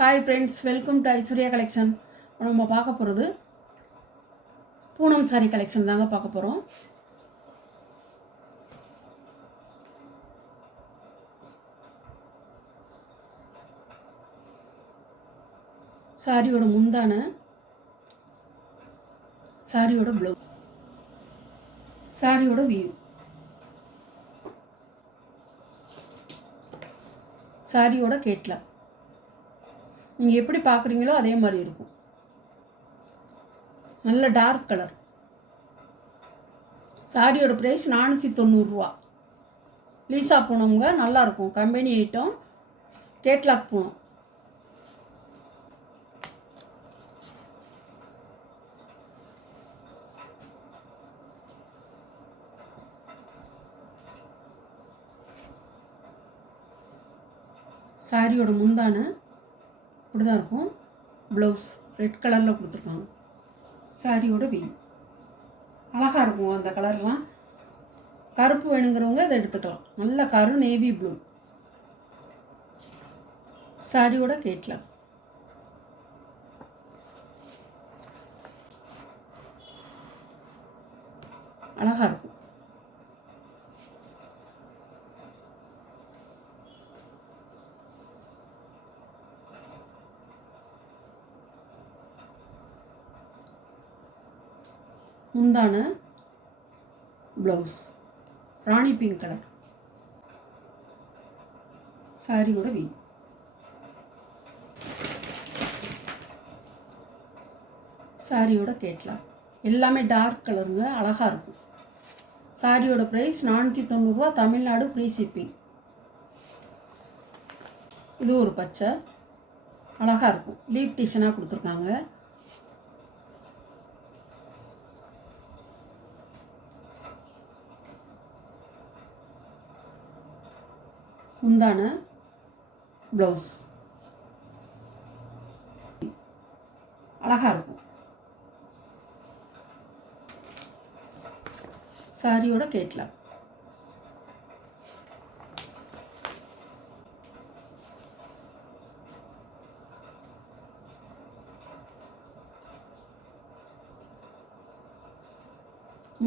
Hi friends, welcome to Aishwarya collection. நம்ம பார்க்க போகிறது பூனம் சாரி கலெக்ஷன் தாங்க பார்க்க போகிறோம். சாரியோட முந்தான, சாரியோட ப்ளவுஸ், சாரியோட வியூ, சாரியோட கேட்லாக். நீங்கள் எப்படி பார்க்குறீங்களோ அதே மாதிரி இருக்கும். நல்ல டார்க் கலர். சாரியோட ப்ரைஸ் 490 லீசா பூனம்ங்க. நல்லாயிருக்கும். Company item, catalogue Poonam. சாரியோட முந்தான இப்படி தான் இருக்கும். ப்ளவுஸ் ரெட் கலரில் கொடுத்துருக்காங்க. சாரியோட வியூ அழகாக இருக்கும். அந்த கலர்லாம் கருப்பு வேணுங்கிறவங்க இதை எடுத்துக்கலாம். நல்ல கரு நேவி ப்ளூ. சாரியோட கேட்லாக். அழகாக இருக்கும். முந்தான ப்ளவுஸ் ராணி பிங்க் கலர். சாரியோட வியூ. சாரியோட கேட்லாக். எல்லாமே டார்க் கலருங்க. அழகாக இருக்கும். சாரியோட ப்ரைஸ் 490 தமிழ்நாடு ஃப்ரீ ஷிப்பிங். இது ஒரு பச்சை அழகாக இருக்கும். லீப் டிசைனாக கொடுத்துருக்காங்க. முந்தான ப்ளவுஸ் அழகாக இருக்கும். சாரியோட கேட்லாக்.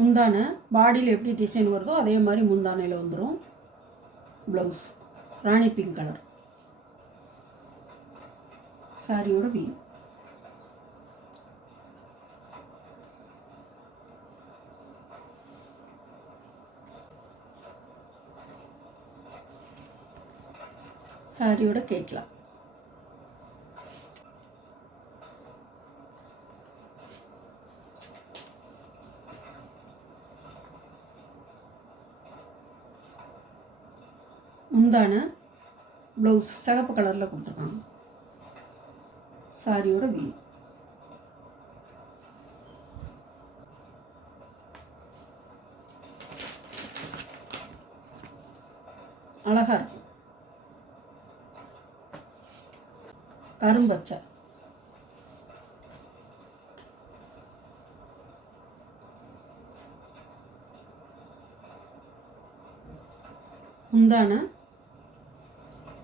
முந்தான பாடியில் எப்படி டிசைன் வருதோ அதே மாதிரி முந்தானையில் வந்துடும். ப்ளவுஸ் ராணி பிங்க் கலர். சாரியோட வியூ. சாரியோட கேட்லாக். முந்தான ப்ளவுஸ் சிகப்பு கலரில் கொடுத்துருக்காங்க. சாரியோட வியூ. அழகாக இருக்கும். கரும்பச்சை. முந்தான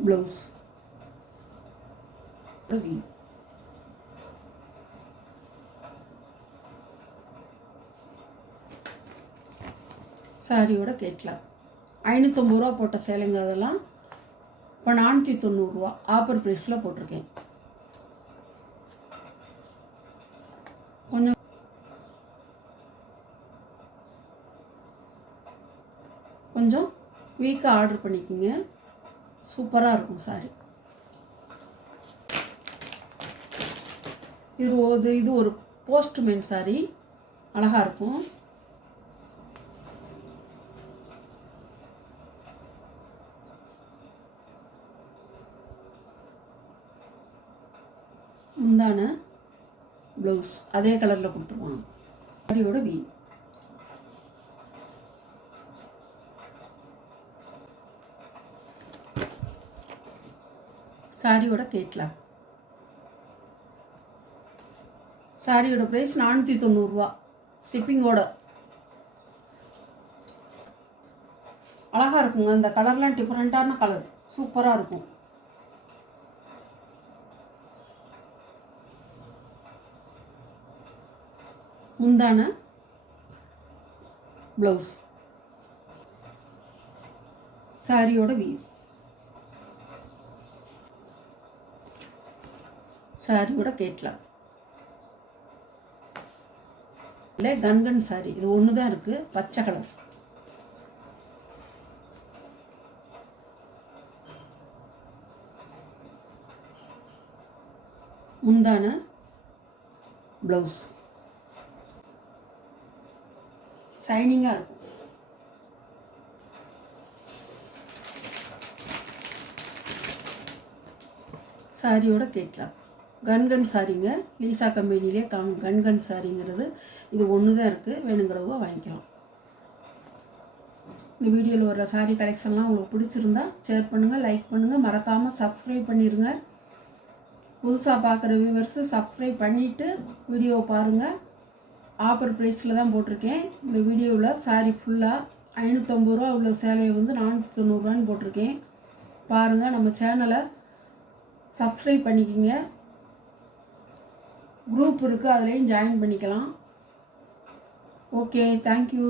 ப்ளவுஸ் வியூ. சாரியோட கேட்லாக். 550 போட்ட சேலைங்க. அதெல்லாம் இப்போ 490 ஆஃபர் ப்ரைஸில் போட்டிருக்கேன். கொஞ்சம் கொஞ்சம் குயிக்காக ஆர்டர் பண்ணிக்கோங்க. சூப்பராக இருக்கும் சாரி. இது ஒரு போஸ்ட்மேன் சாரி. அழகாக இருக்கும். முந்தான ப்ளவுஸ் அதே கலரில் கொடுத்துருவாங்க. சாரியோட வியூ. சாரியோட கேட்லாக். சாரியோட ப்ரைஸ் 490 ஷிப்பிங்கோட. அழகாக இருக்குங்க. அந்த கலர்லாம் டிஃப்ரெண்ட்டான கலர். சூப்பராக இருக்கும். முந்தான ப்ளவுஸ், சாரியோட வீவ், சாரியோட கேட்லாக். இல்லை கன்கன் சாரி, இது ஒன்று தான் இருக்குது, பச்சை கலர். முந்தான ப்ளவுஸ், ஷைனிங்காக இருக்கும். சாரியோட கேட்லாக். கன்கன் சாரிங்க, லீசா கம்பெனிலே கன்கன் சாரிங்கிறது இது ஒன்று தான் இருக்குது, வேணுங்கிறவங்க வாங்கிக்கலாம். இந்த வீடியோவில் வர சாரி கலெக்ஷன்லாம் உங்களுக்கு பிடிச்சிருந்தா ஷேர் பண்ணுங்கள், லைக் பண்ணுங்கள், மறக்காமல் சப்ஸ்கிரைப் பண்ணிடுங்க. புதுசாக பார்க்குற வியூவர்ஸு சப்ஸ்கிரைப் பண்ணிவிட்டு வீடியோவை பாருங்கள். ஆஃபர் ப்ரைஸில் தான் போட்டிருக்கேன். இந்த வீடியோவில் சாரி ஃபுல்லாக 550 ரூபா உள்ள சேலையை வந்து 490 போட்டிருக்கேன். பாருங்கள், நம்ம சேனலை சப்ஸ்கிரைப் பண்ணிக்கிங்க. குரூப் இருக்குது, அதுலேயும் ஜாயின் பண்ணிக்கலாம். Okay, thank you.